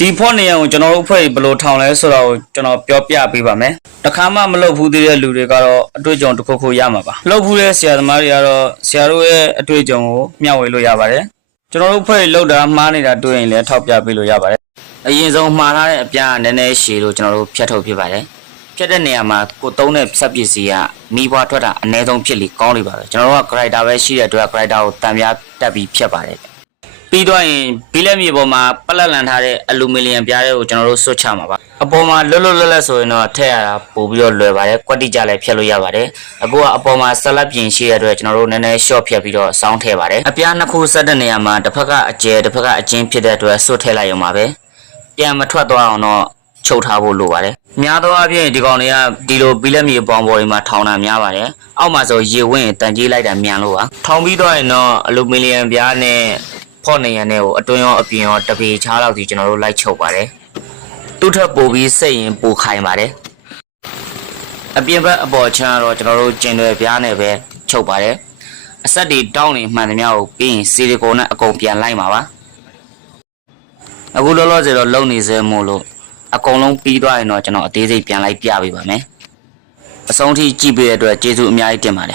ဒီဖော့နေရန်ကိုကျွန်တော်တို့အဖွဲ့ဘယ်လိုထောင်လဲဆိုတော့ကျွန်တော်ပြောပြပေးပါမယ်တခါမှမလုပ်ဘူးသေးတဲ့လူတွေကတော့အတွေ့အကြုံတစ်ခုခုရမှာပါလုပ်ဘူးတဲ့ဆရာသမားတွေကတော့ဆရာတို့ရဲ့အတွေ့အကြုံကိုမျှဝေလို့ရပါတယ်ကျွန်တော်တို့အဖွဲ့လောက်တာမှားနေတာတွေ့ရင်လည်းထောက်ပြပေးလို့ရပါတယ်အရင်ဆုံးမှားထားတဲ့အပြားကနည်းနည်းရှည်လို့ကျွန်တော်တို့ဖြတ်ထုတ်ဖြစ်ပါတယ်ဖြတ်တဲ့နေရာမှာကိုသုံးတဲ့စက်ပစ္စည်းကမိဘွားထွက်တာအနည်းဆုံးဖြစ်လေကောင်းလေပါပဲကျွန်တော်တို့က character ပဲရှိတဲ့အတွက် character ကိုတန်ပြားတက်ပြီးဖြတ်ပါတယ် ပြီးတော့ရင်ဘီလက်မြေပေါ်မှာပလက်လန်ထားတဲ့အလူမီနီယံပြားတွေကိုကျွန်တော်တို့ဆွတ်ချမှာပါအပေါ်မှာလွတ်လွတ်လပ်လပ်ဆိုရင်တော့ထည့်ရတာပို့ပြီးတော့လွယ်ပါတယ်ကွက်တိကြလည်းဖြတ်လို့ရပါတယ်အခုကအပေါ်မှာဆက်လက်ပြင်ရှိရတဲ့အတွက်ကျွန်တော်တို့နည်းနည်း short ဖြတ်ပြီးတော့စောင်းထည့်ပါတယ်အပြားနှစ်ခုဆက်တဲ့နေရာမှာတစ်ဖက်ကအကျယ်တစ်ဖက်ကအကျဉ်းဖြစ်တဲ့အတွက်ဆွတ်ထည့်လိုက်ရုံပါပဲပြန်မထွက်သွားအောင်တော့ချုပ်ထားဖို့လိုပါတယ်များသောအားဖြင့်ဒီကောင်တွေကဒီလိုဘီလက်မြေပေါင်ပေါ်တွေမှာထောင်တာများပါတယ်အောက်မှာဆိုရေဝင်းတန်ကြီးလိုက်တာမြန်လို့ပါထောင်ပြီးတော့ရင်တော့အလူမီနီယံပြားနဲ့ ဖော့နေရတဲ့ကိုအတွင်းရောအပြင်ရောတပေချားလောက်စီကျွန်တော်တို့လိုက်ချုပ်ပါတယ်သူ့ထက်ပိုပြီးစိတ်ရင်ပိုခိုင်ပါတယ်အပြင်ဘက်အပေါ်ချမ်းကတော့ကျွန်တော်တို့ကျင်တွေပြားနဲ့ပဲချုပ်ပါတယ်အဆက်တွေတောင်းနေမှန်သမျှကိုပြီးရင်စီလီကွန်နဲ့အကုန်ပြန်လိုက်မှာပါအခုလောလောဆယ်တော့လုံနေစေမို့လို့အကုန်လုံးပြီးသွားရင်တော့ကျွန်တော်အသေးစိတ်ပြန်လိုက်ပြပေးပါမယ်အဆုံးထိကြည့်ပေးတဲ့အတွက်ကျေးဇူးအများကြီးတင်ပါတယ်